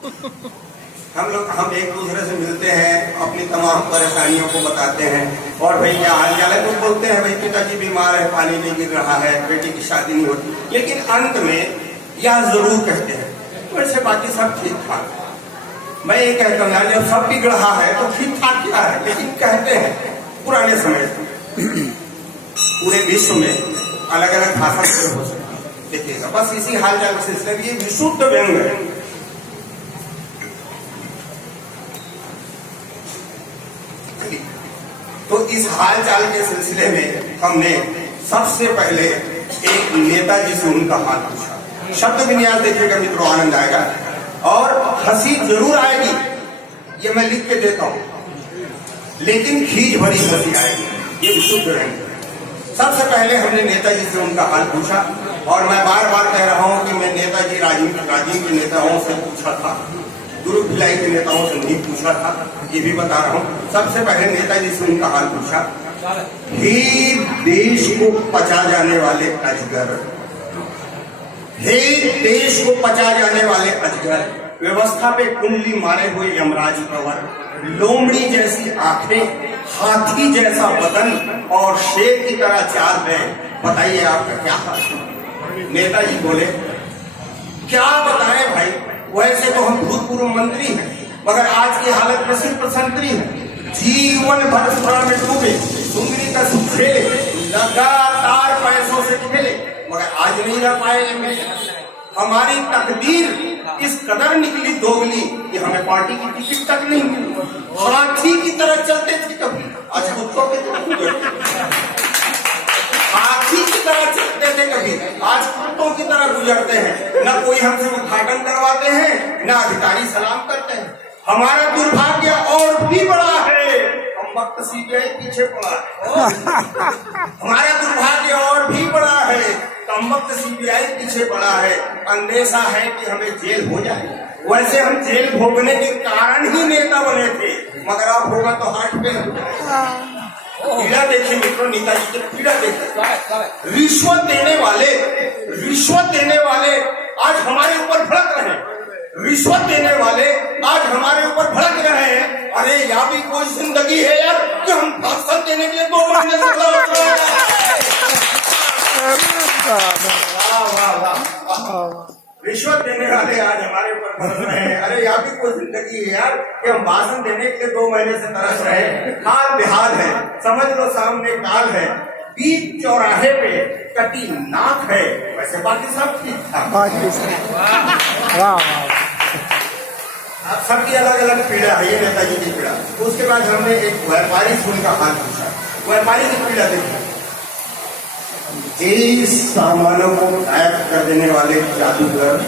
हम एक दूसरे से मिलते हैं, अपनी तमाम परेशानियों को बताते हैं और भाई क्या हाल चाल है। कुछ बोलते हैं भाई पिताजी बीमार है, पानी नहीं गिर रहा है, बेटी की शादी नहीं होती, लेकिन अंत में यह जरूर कहते हैं वैसे बाकी सब ठीक ठाक। मैं ये कहता हूँ यार जब सब बिगड़ रहा है तो ठीक ठाक क्या है, लेकिन कहते हैं पुराने समय से पूरे विश्व में अलग अलग भाषा से हो सकती है। देखिएगा बस इसी हाल चाल के सिलसिले में ये विशुद्ध व्यंग है। तो इस हाल चाल के सिलसिले में हमने सबसे पहले एक नेताजी से उनका हाल पूछा। शब्द विन्यास देखिएगा मित्रों, आनंद आएगा और हंसी जरूर आएगी, ये मैं लिख के देता हूं, लेकिन खींच भरी हंसी आएगी, ये विशुद्ध रहेंगे। सबसे पहले हमने नेताजी से उनका हाल पूछा और मैं बार बार कह रहा हूं कि मैं नेताजी राजीव के नेताओं से पूछा था, दुर्ग भिलाई के नेताओं से नहीं पूछा था, ये भी बता रहा हूं। सबसे पहले नेताजी से उनका हाल पूछा। हे देश को पचा जाने वाले अजगर, हे देश को पचा जाने वाले अजगर, व्यवस्था पे कुंडली मारे हुए यमराज प्रवर, लोमड़ी जैसी आंखें, हाथी जैसा बदन और शेर की तरह चाल है, बताइए आपका क्या हाल है। नेताजी बोले क्या बताएं भाई, वैसे तो हम भूतपूर्व मंत्री हैं मगर आज की हालत प्रसिद्ध प्रसंत्री है। जीवन भर स्वरा में डूबे, सुंदरी का सुख खेले, लगातार पैसों से खेले मगर आज नहीं रह पाए एमएलए। हमारी तकदीर इस कदर निकली दोगली कि हमें पार्टी की टिकट तक नहीं मिली। हाथी की तरह चलते थे कभी, आज कुत्तों की तरह हाथी की तरह चलते थे कभी, आज कुत्तों की तरह गुजरते हैं। न कोई हमसे उद्घाटन करवाते हैं, न अधिकारी सलाम करते हैं। हमारा दुर्भाग्य और भी बड़ा है, हम वक्त सीबीआई पीछे पड़ा है। हमारा दुर्भाग्य और भी बड़ा है, कम वक्त सीबीआई पीछे पड़ा है। अंदेशा है कि हमें जेल हो जाए। वैसे हम जेल भोगने के कारण ही नेता बने थे, मगर अब होगा तो हार्ट फेल। पीड़ा देखिए मित्रों, नेताजी की पीड़ा देखिए। रिश्वत देने वाले आज हमारे ऊपर भड़क रहे हैं, रिश्वत देने वाले आज हमारे ऊपर भड़क रहे हैं। अरे या भी कोई जिंदगी है यार कि हम भाषण देने के लिए 2 महीने से रिश्वत देने वाले आज हमारे ऊपर तरस रहे हैं। अरे यहाँ भी कोई जिंदगी है यार कि हम भाषण देने के लिए 2 महीने से तरस रहे हैं। हाल बेहाल है, समझ लो सामने काल है, बीच चौराहे पे कटी नाक है, वैसे बाकी सब ठीक ठाक। अब सबकी अलग अलग पीड़ा है, ये नेताजी की पीड़ा। उसके बाद हमने एक व्यापारी से उनका हाल पूछा। व्यापारी की पीड़ा देखिए। हे सामानों को गायब कर देने वाले जादूगर,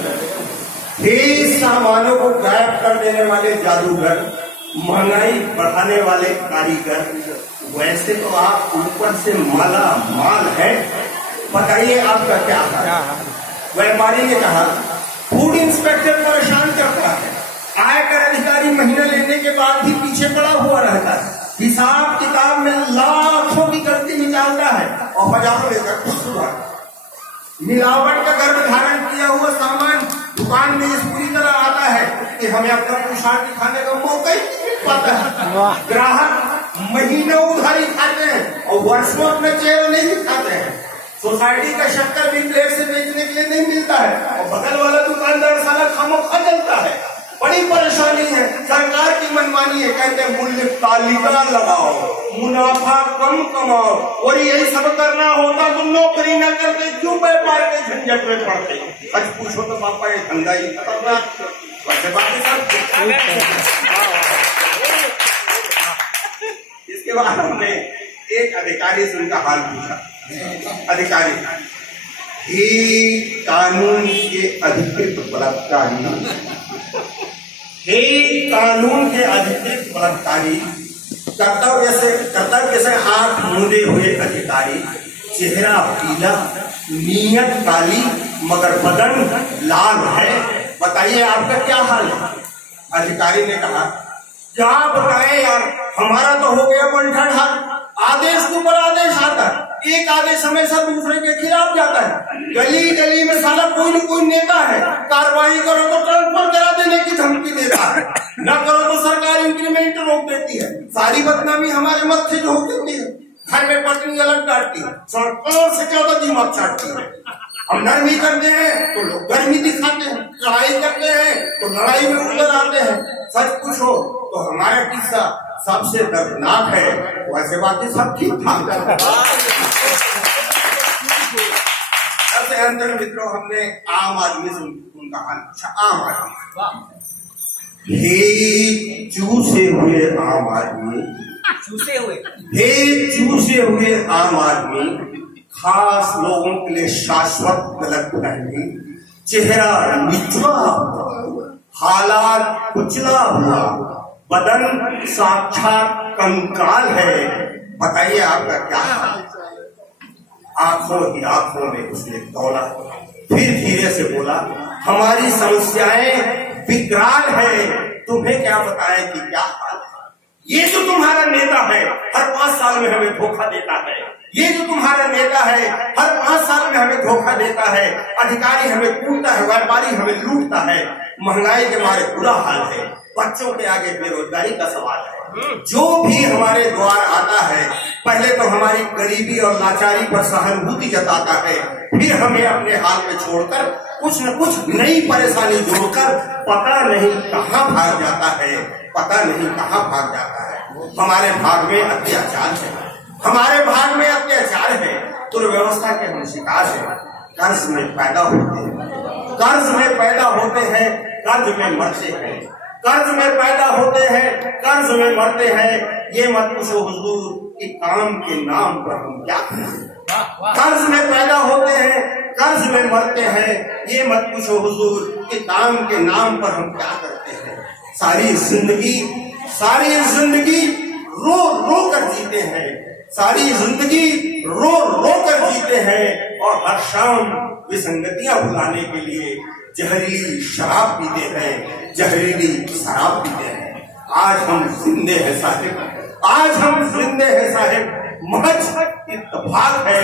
हे सामानों को गायब कर देने वाले जादूगर, महंगाई बढ़ाने वाले कारीगर, वैसे तो आप ऊपर से माला माल है, बताइए आपका क्या हाल। व्यापारी ने कहा फूड इंस्पेक्टर परेशान करता है, आयकर अधिकारी महीना लेने के बाद भी पीछे पड़ा हुआ रहता है, हिसाब किताब में लाखों की गलती निकालता है और हजारों लेकर खुश हुआ। मिलावट का गर्भ धारण किया हुआ सामान दुकान में इस पूरी तरह आता है कि हमें अपना पोशाक दिखाने का मौका ही नहीं पाता है। ग्राहक महीनों उधारी खाते हैं और वर्षों अपने चेहरा नहीं दिखाते हैं। सोसाइटी का शक्कर भी प्लेट से बेचने के लिए नहीं मिलता है और बगल वाला दुकानदार साला खामोखा चलता है। बड़ी परेशानी है, सरकार की मनमानी है, कहते हैं मूल्य तालिका लगाओ, मुनाफा कम कमाओ, और यही सब करना होता तो नौकरी न करते, क्यों व्यापार के झंझट में पड़ते। आज पूछो तो पापा ये धंधा ही खतरनाक, वैसे बाकी सब। इसके बाद हमने एक अधिकारी से उनका हाल पूछा। अधिकारी, हे कानून के अधिकृत बलात्कारी, हे कानून के अधिकृत बलात्कारी, कर्तव्य से आंख मूंदे हुए अधिकारी, चेहरा पीला, नीयत काली मगर बदन लाल है, बताइए आपका क्या हाल है। अधिकारी ने कहा क्या बताएं यार, हमारा तो हो गया बंठन हाल, आदेश के ऊपर आदेश आता है, एक आदेश हमेशा दूसरे के खिलाफ जाता है। गली गली में साला कोई न कोई नेता है, कार्रवाई करो तो ट्रांसफर करा देने की धमकी सारी बदनामी हमारे मत्थे जो होती है। घर में पत्नी अलग काटती है, सरकार से ज्यादा दिमाग चाटती है। हम नरमी करते हैं तो लोग गर्मी दिखाते हैं, लड़ाई करते हैं तो लड़ाई में उतर आते हैं। सच पूछो तो हमारा किस्सा सबसे दर्दनाक है, वैसे बातें सब ठीक ठाक है। सबसे अंत में मित्रों हमने आम आदमी से उनका हाल पूछा। आम आदमी, हे चूसे हुए आम आदमी, चूसे हुए आम आदमी, खास लोगों के लिए शाश्वत गलतफहमी, चेहरा निचला हुआ, हालात कुचला हुआ, बदन साक्षात कंकाल है। बताइए आपका क्या हाल? आंखों ही आंखों में उसने तौला, फिर धीरे से बोला, हमारी समस्याएं विकराल है, तुम्हें क्या बताएं कि क्या हाल है। ये जो तुम्हारा नेता है हर 5 साल में हमें धोखा देता है, ये जो तुम्हारा नेता है हर 5 साल में हमें धोखा देता है। अधिकारी हमें कूटता है, व्यापारी हमें लूटता है, महंगाई के मारे बुरा हाल है, बच्चों के आगे बेरोजगारी का सवाल है। जो भी हमारे द्वार आता है पहले तो हमारी गरीबी और लाचारी पर सहानुभूति जताता है, फिर हमें अपने हाल में छोड़कर कुछ न कुछ नई परेशानी जोड़कर पता नहीं कहाँ भाग जाता है, पता नहीं कहाँ भाग जाता है। हमारे भाग में अत्याचार है, हमारे भाग में अत्याचार है, दुर्व्यवस्था के हम शिकार हैं। कर्ज में पैदा होते हैं, कर्ज में पैदा होते हैं, कर्ज में मरते हैं, कर्ज में पैदा होते हैं, कर्ज में मरते हैं। ये मत पूछो हुजूर कि काम के नाम पर हम क्या करें। कर्ज में पैदा होते हैं, कर्ज में मरते हैं, ये मत पूछो हुजूर कि काम के नाम पर हम क्या करते हैं। सारी जिंदगी रो रो कर जीते हैं, सारी जिंदगी रो रो कर जीते हैं, और हर शाम विसंगतियां भुलाने के लिए जहरीली शराब पीते हैं, जहरीली शराब पीते हैं। आज हम जिंदे हैं साहिब, आज हम जिंदे हैं साहिब, महज इत्तेफाक है,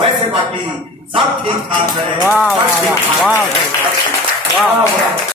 वैसे बाकी सब ठीक ठाक है।